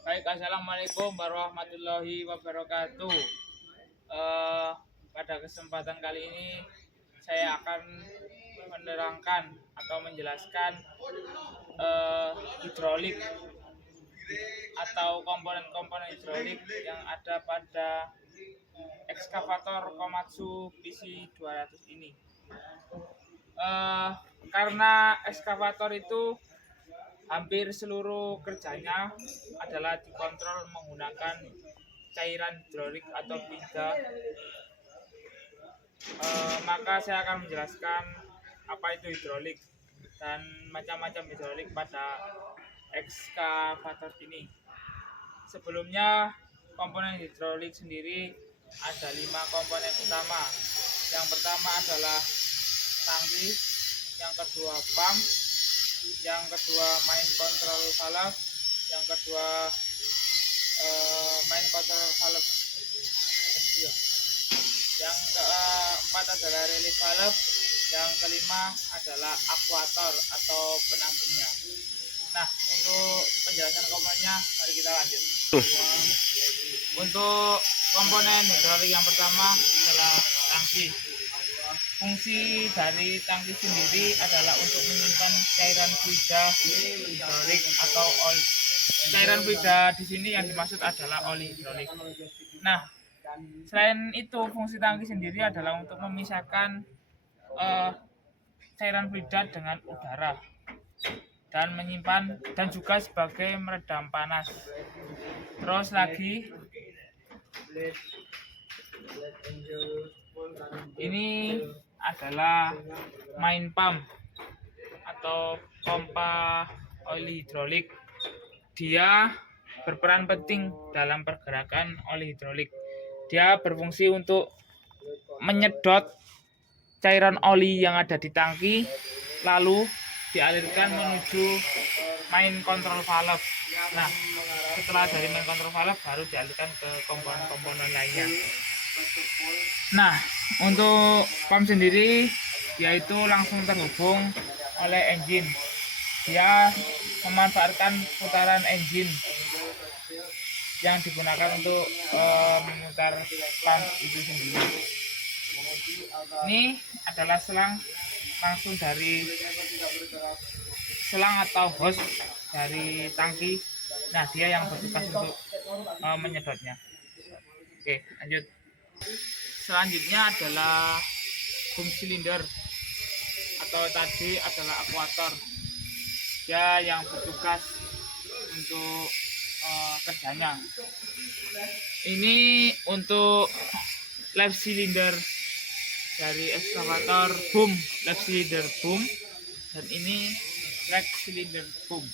Baik, assalamualaikum warahmatullahi wabarakatuh. Eh, Pada kesempatan kali ini saya akan menerangkan atau menjelaskan hidrolik atau komponen-komponen hidrolik yang ada pada ekskavator Komatsu PC 200 ini. Eh, karena ekskavator itu hampir seluruh kerjanya adalah dikontrol menggunakan cairan hidrolik atau fluida. Maka saya akan menjelaskan apa itu hidrolik dan macam-macam hidrolik pada ekskavator ini. Sebelumnya, komponen hidrolik sendiri ada 5 komponen utama. Yang pertama adalah tangki, yang kedua pump, yang kedua main control valve, yang kedua main control valve, yang keempat adalah relief valve, yang kelima adalah akuator atau penampungnya. Nah, untuk penjelasan komponennya, mari kita lanjut. Untuk komponen hidrolik yang pertama adalah tangki. Fungsi dari tangki sendiri adalah untuk menyimpan cairan fluida hidrolik atau oli. Cairan fluida di sini yang dimaksud adalah oli hidrolik. Nah, selain itu fungsi tangki sendiri adalah untuk memisahkan cairan fluida dengan udara dan menyimpan dan juga sebagai meredam panas. Terus lagi ini adalah main pump atau pompa oli hidrolik. Dia berperan penting dalam pergerakan oli hidrolik. Dia berfungsi untuk menyedot cairan oli yang ada di tangki lalu dialirkan menuju main control valve. Nah, setelah dari main control valve baru dialirkan ke komponen-komponen lainnya. Nah, untuk pump sendiri yaitu langsung terhubung oleh engine. Dia memanfaatkan putaran engine yang digunakan untuk memutar pump itu sendiri. Ini adalah selang langsung dari selang atau hose dari tangki. Nah, dia yang bertugas untuk menyedotnya. Oke, lanjut. Selanjutnya adalah boom silinder atau tadi adalah akuator. Dia yang bertugas untuk kerjanya. Ini untuk left cylinder dari ekskavator boom, left cylinder boom, dan ini right cylinder boom.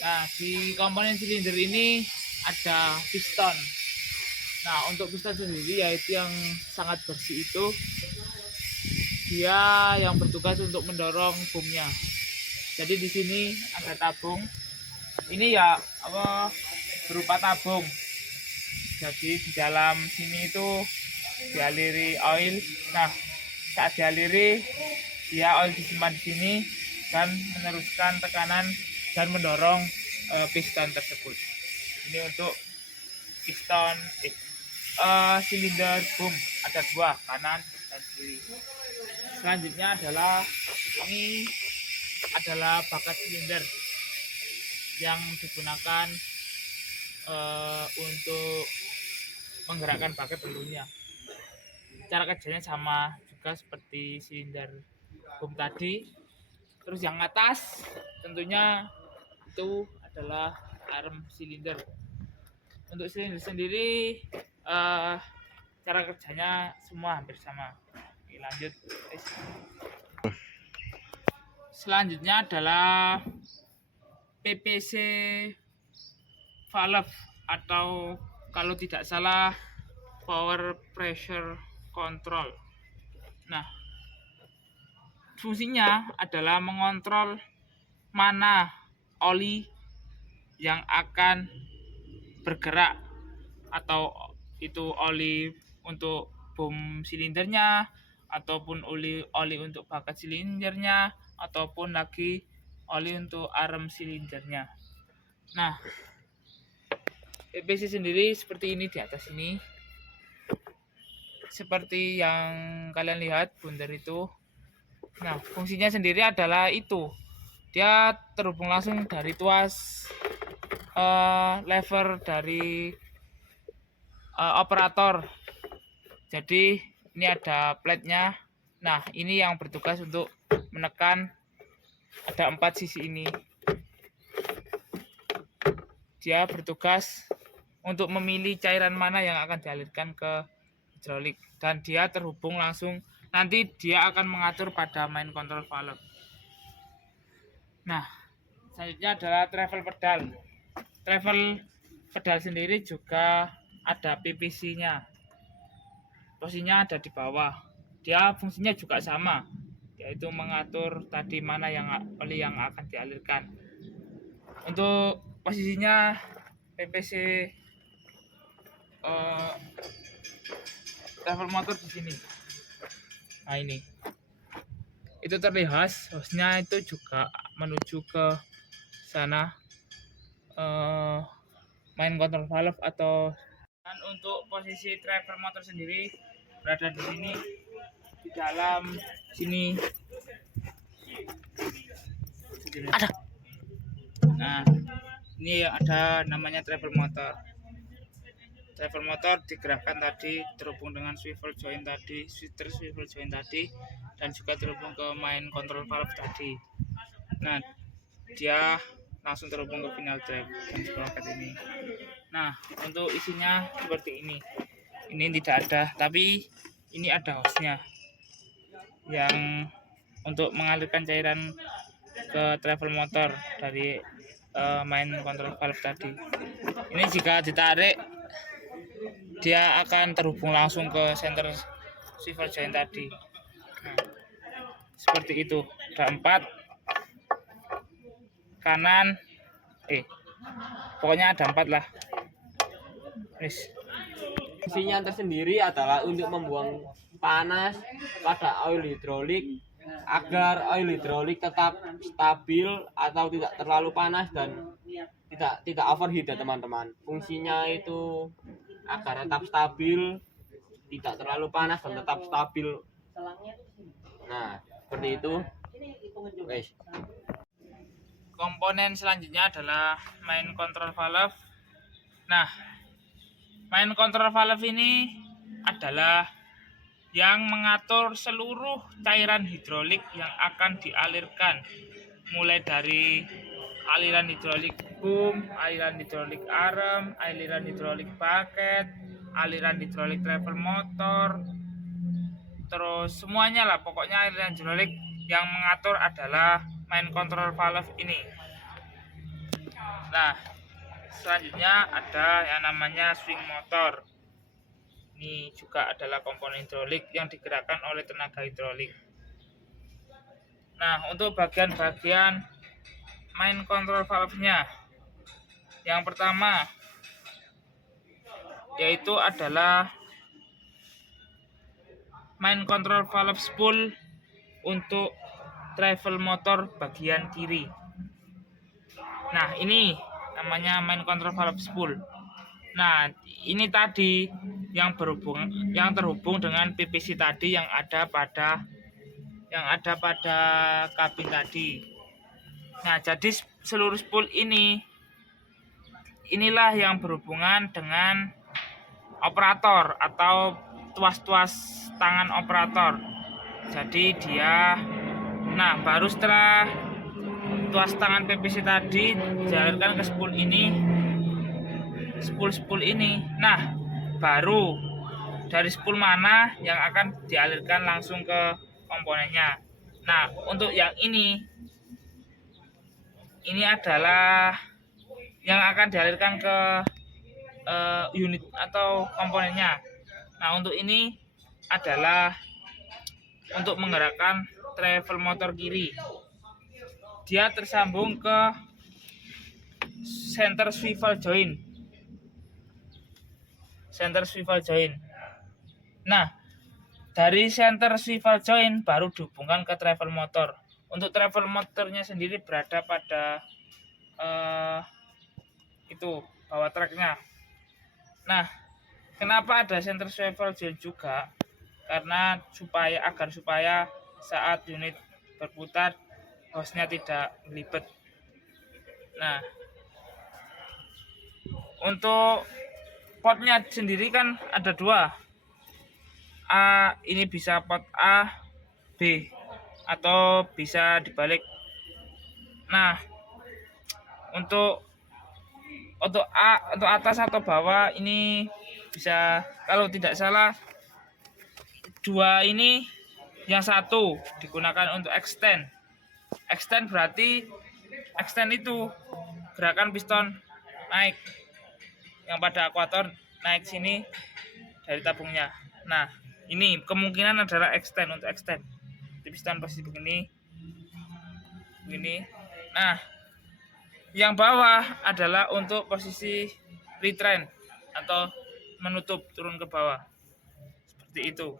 Nah, di komponen silinder ini ada piston. Nah, untuk piston sendiri yaitu yang sangat bersih itu dia yang bertugas untuk mendorong boomnya. Jadi di sini ada tabung. Ini ya berupa tabung. Jadi di dalam sini itu dialiri oil. Nah, saat dialiri dia oil disimpan di sini dan meneruskan tekanan dan mendorong piston tersebut. Ini untuk piston silinder boom, ada dua, kanan dan kiri. Selanjutnya adalah ini adalah bakat silinder yang digunakan untuk menggerakkan bakat tentunya. Cara kerjanya sama juga seperti silinder boom tadi. Terus yang atas tentunya itu adalah arm silinder. Untuk silinder sendiri cara kerjanya semua hampir sama. Oke, lanjut. Selanjutnya adalah PPC valve atau kalau tidak salah power pressure control. Nah, fungsinya adalah mengontrol mana oli yang akan bergerak, atau itu oli untuk boom silindernya, ataupun oli untuk bakat silindernya, ataupun lagi oli untuk arm silindernya. Nah, PPC sendiri seperti ini di atas ini. Seperti yang kalian lihat bundar itu. Nah, fungsinya sendiri adalah itu. Dia terhubung langsung dari tuas lever dari operator. Jadi ini ada plate-nya. Nah, ini yang bertugas untuk menekan, ada 4 sisi ini. Dia bertugas untuk memilih cairan mana yang akan dialirkan ke hidrolik, dan dia terhubung langsung. Nanti dia akan mengatur pada main control valve. Nah, selanjutnya adalah travel pedal. Travel pedal sendiri juga ada PPC-nya. Posisinya ada di bawah. Dia fungsinya juga sama, yaitu mengatur tadi mana yang oli yang akan dialirkan. Untuk posisinya PPC travel motor di sini. Nah, ini. Itu terlihat hostnya itu juga menuju ke sana, main control valve atau. Dan untuk posisi driver motor sendiri berada di sini, di dalam sini ada. Nah, ini ada namanya driver motor. Driver motor digerakkan tadi, terhubung dengan swivel joint tadi, swivel joint tadi, dan juga terhubung ke main control valve tadi. Nah, dia langsung terhubung ke final drive dan sprocket ini. Nah, untuk isinya seperti ini. Ini tidak ada, tapi ini ada hostnya yang untuk mengalirkan cairan ke travel motor dari main control valve tadi. Ini jika ditarik, dia akan terhubung langsung ke center swivel joint tadi. Nah, seperti itu. Ada 4 kanan, pokoknya ada 4 lah. Fungsinya tersendiri adalah untuk membuang panas pada oil hidrolik agar oil hidrolik tetap stabil atau tidak terlalu panas dan tidak overheat ya teman-teman. Fungsinya itu agar tetap stabil, tidak terlalu panas dan tetap stabil. Nah, seperti itu. Guys. Komponen selanjutnya adalah main control valve. Nah, main control valve ini adalah yang mengatur seluruh cairan hidrolik yang akan dialirkan, mulai dari aliran hidrolik boom, aliran hidrolik arm, aliran hidrolik bucket, aliran hidrolik travel motor, terus semuanya lah, pokoknya aliran hidrolik yang mengatur adalah main control valve ini. Nah, selanjutnya ada yang namanya swing motor. Ini juga adalah komponen hidrolik yang digerakkan oleh tenaga hidrolik. Nah, untuk bagian-bagian main control valve-nya, yang pertama yaitu adalah main control valve spool untuk travel motor bagian kiri. Nah, ini namanya main control valve spool. Nah, ini tadi yang terhubung dengan PPC tadi yang ada pada kabin tadi. Nah, jadi seluruh spool inilah yang berhubungan dengan operator atau tuas-tuas tangan operator. Jadi baru setelah tuas tangan PPC tadi dialirkan ke spool ini. Nah, baru dari spool mana yang akan dialirkan langsung ke komponennya. Nah, untuk yang ini adalah yang akan dialirkan ke unit atau komponennya. Nah, untuk ini adalah untuk menggerakkan travel motor kiri. Dia tersambung ke center swivel joint. Nah, dari center swivel joint baru dihubungkan ke travel motor. Untuk travel motornya sendiri berada pada itu bawah treknya. Nah, kenapa ada center swivel joint juga? Karena agar supaya saat unit berputar hostnya tidak melipet. Nah, untuk potnya sendiri kan ada dua. Ini bisa pot A, B, atau bisa dibalik. Nah, untuk untuk atas atau bawah ini bisa, kalau tidak salah dua ini, yang satu digunakan untuk extend. Extend berarti extend itu gerakan piston naik, yang pada akuator naik sini dari tabungnya. Nah, ini kemungkinan adalah extend, untuk extend di piston posisi begini. Nah, yang bawah adalah untuk posisi retrain atau menutup turun ke bawah. Seperti itu.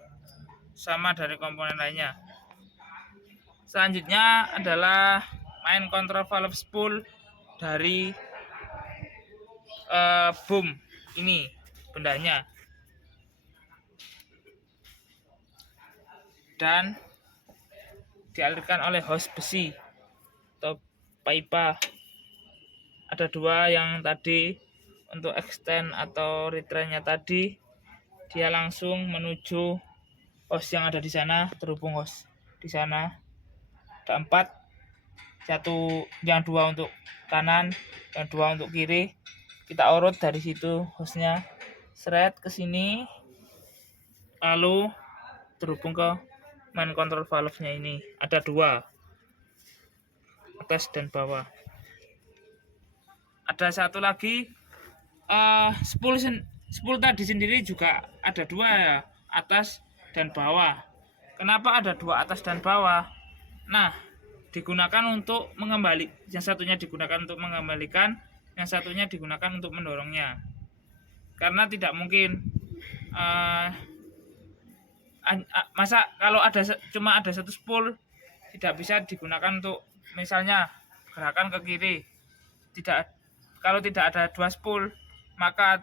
Sama dari komponen lainnya. Selanjutnya adalah main control valve spool dari boom ini bendanya. Dan dialirkan oleh hose besi atau pipa. Ada dua yang tadi untuk extend atau retrainnya tadi, dia langsung menuju hose yang ada di sana, terhubung hose di sana. Ada 4, yang 2 untuk kanan, yang 2 untuk kiri. Kita urut dari situ hose-nya, seret ke sini, lalu terhubung ke main control valve-nya ini. Ada 2, atas dan bawah. Ada satu lagi, spool tadi sendiri juga ada 2 ya, atas dan bawah. Kenapa ada 2 atas dan bawah? Nah, digunakan untuk mengembali. Yang satunya digunakan untuk mengembalikan, yang satunya digunakan untuk mendorongnya. Karena tidak mungkin masa kalau cuma ada satu spool tidak bisa digunakan untuk misalnya gerakan ke kiri. Kalau tidak ada 2 spool, maka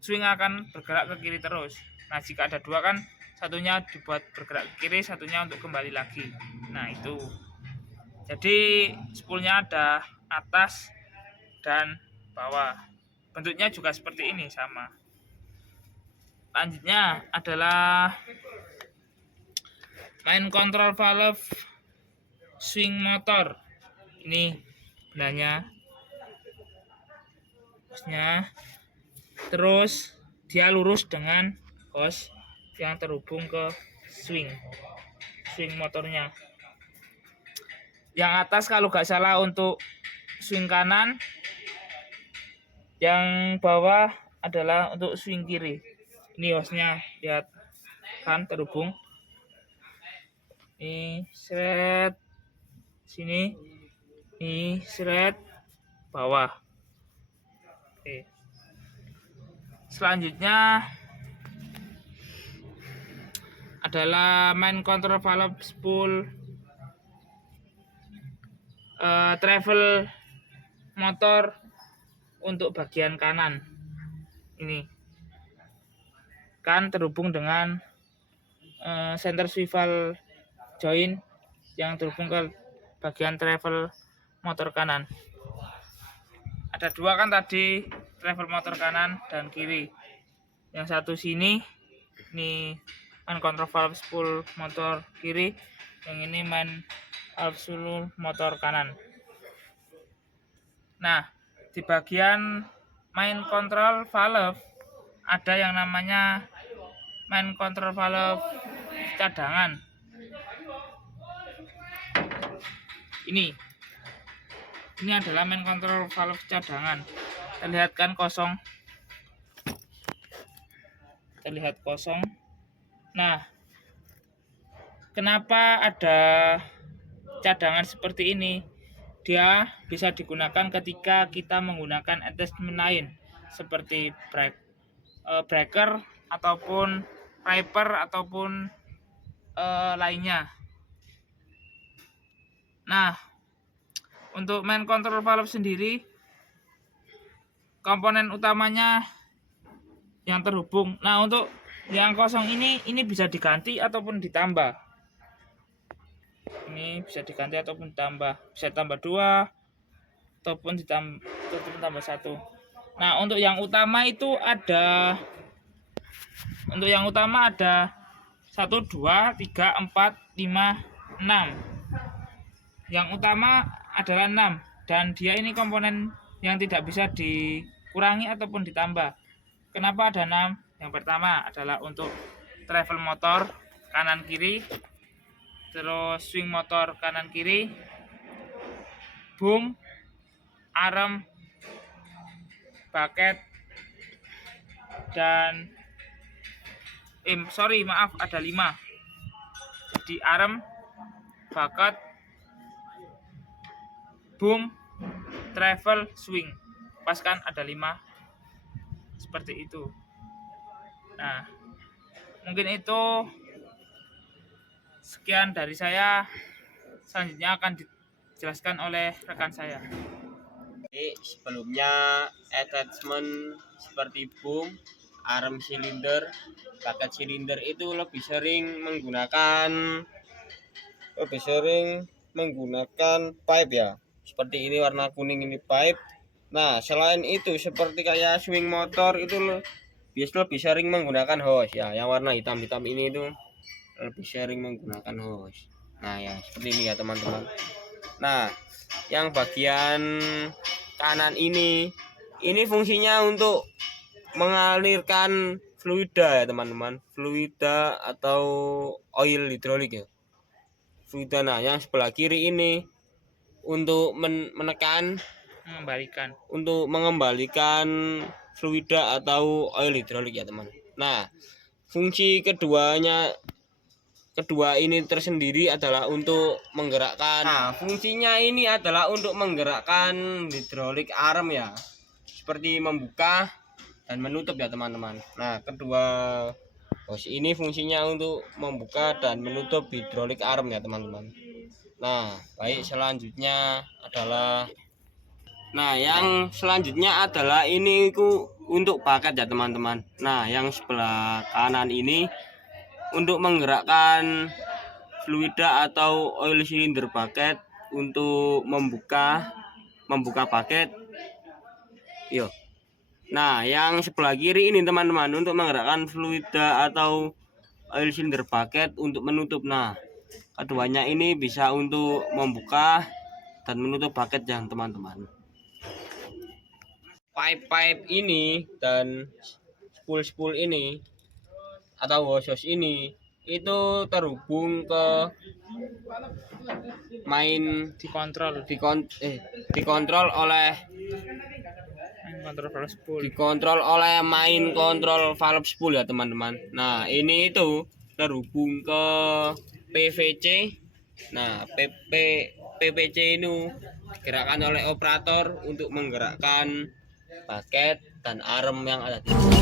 swing akan bergerak ke kiri terus. Nah, jika ada 2 kan, satunya dibuat bergerak ke kiri, satunya untuk kembali lagi. Nah, itu. Jadi spoolnya ada atas dan bawah. Bentuknya juga seperti ini, sama. Selanjutnya adalah main control valve swing motor. Ini benarnya. Terus dia lurus dengan hose yang terhubung ke swing motornya. Yang atas kalau nggak salah untuk swing kanan, yang bawah adalah untuk swing kiri. Ini hose-nya, lihat kan terhubung. Ini seret sini, ini seret bawah. Oke. Selanjutnya adalah main control valve spool travel motor untuk bagian kanan. Ini kan terhubung dengan center swivel joint yang terhubung ke bagian travel motor kanan. Ada 2 kan tadi, travel motor kanan dan kiri. Yang satu sini, ini main control valve spool motor kiri, yang ini main valve spool motor kanan. Nah, di bagian main control valve ada yang namanya main control valve cadangan. Ini adalah main control valve cadangan. Terlihat kan kosong. Nah, kenapa ada cadangan seperti ini? Dia bisa digunakan ketika kita menggunakan attachment lain seperti breaker ataupun wiper ataupun lainnya. Nah, untuk main control valve sendiri komponen utamanya yang terhubung. Nah, untuk yang kosong ini bisa diganti ataupun ditambah. Ini bisa diganti ataupun ditambah. Bisa tambah 2 ataupun ditambah 1. Nah, untuk yang utama itu ada 1 2 3 4 5 6. Yang utama adalah 6 dan dia ini komponen yang tidak bisa dikurangi ataupun ditambah. Kenapa ada 6? Yang pertama adalah untuk travel motor kanan kiri, terus swing motor kanan kiri, boom, arm, bucket, dan ada 5. Jadi arm, bucket, boom, travel, swing. Pas kan ada 5 seperti itu. Nah, mungkin itu sekian dari saya. Selanjutnya akan dijelaskan oleh rekan saya. Jadi sebelumnya attachment seperti boom, arm silinder, bucket silinder itu lebih sering menggunakan pipe ya. Seperti ini warna kuning ini pipe. Nah, selain itu seperti kayak swing motor itu lebih sering menggunakan hose ya. Yang warna hitam-hitam ini itu lebih sering menggunakan hose. Nah, ya seperti ini ya teman-teman. Nah, yang bagian kanan ini fungsinya untuk mengalirkan fluida ya teman-teman. Fluida atau oil hidrolik ya. Fluida. Nah, yang sebelah kiri ini untuk mengembalikan fluida atau oil hidrolik ya teman. Nah, fungsi kedua ini tersendiri adalah untuk menggerakkan. Nah, fungsinya ini adalah untuk menggerakkan hidrolik arm ya, seperti membuka dan menutup ya teman-teman. Nah, kedua hose ini fungsinya untuk membuka dan menutup hidrolik arm ya teman-teman. Nah, baik, yang selanjutnya adalah ini untuk bucket ya teman-teman. Nah, yang sebelah kanan ini untuk menggerakkan fluida atau oil cylinder bucket untuk membuka bucket. Yo. Nah, yang sebelah kiri ini teman-teman untuk menggerakkan fluida atau oil cylinder bucket untuk menutup. Nah, keduanya ini bisa untuk membuka dan menutup bucket ya teman-teman. Pipe ini dan spool ini atau hose ini itu terhubung ke dikontrol oleh main kontrol valve spool ya teman-teman. Nah, ini itu terhubung ke PVC. Nah, PVC ini digerakkan oleh operator untuk menggerakkan bucket dan arm yang ada di sini.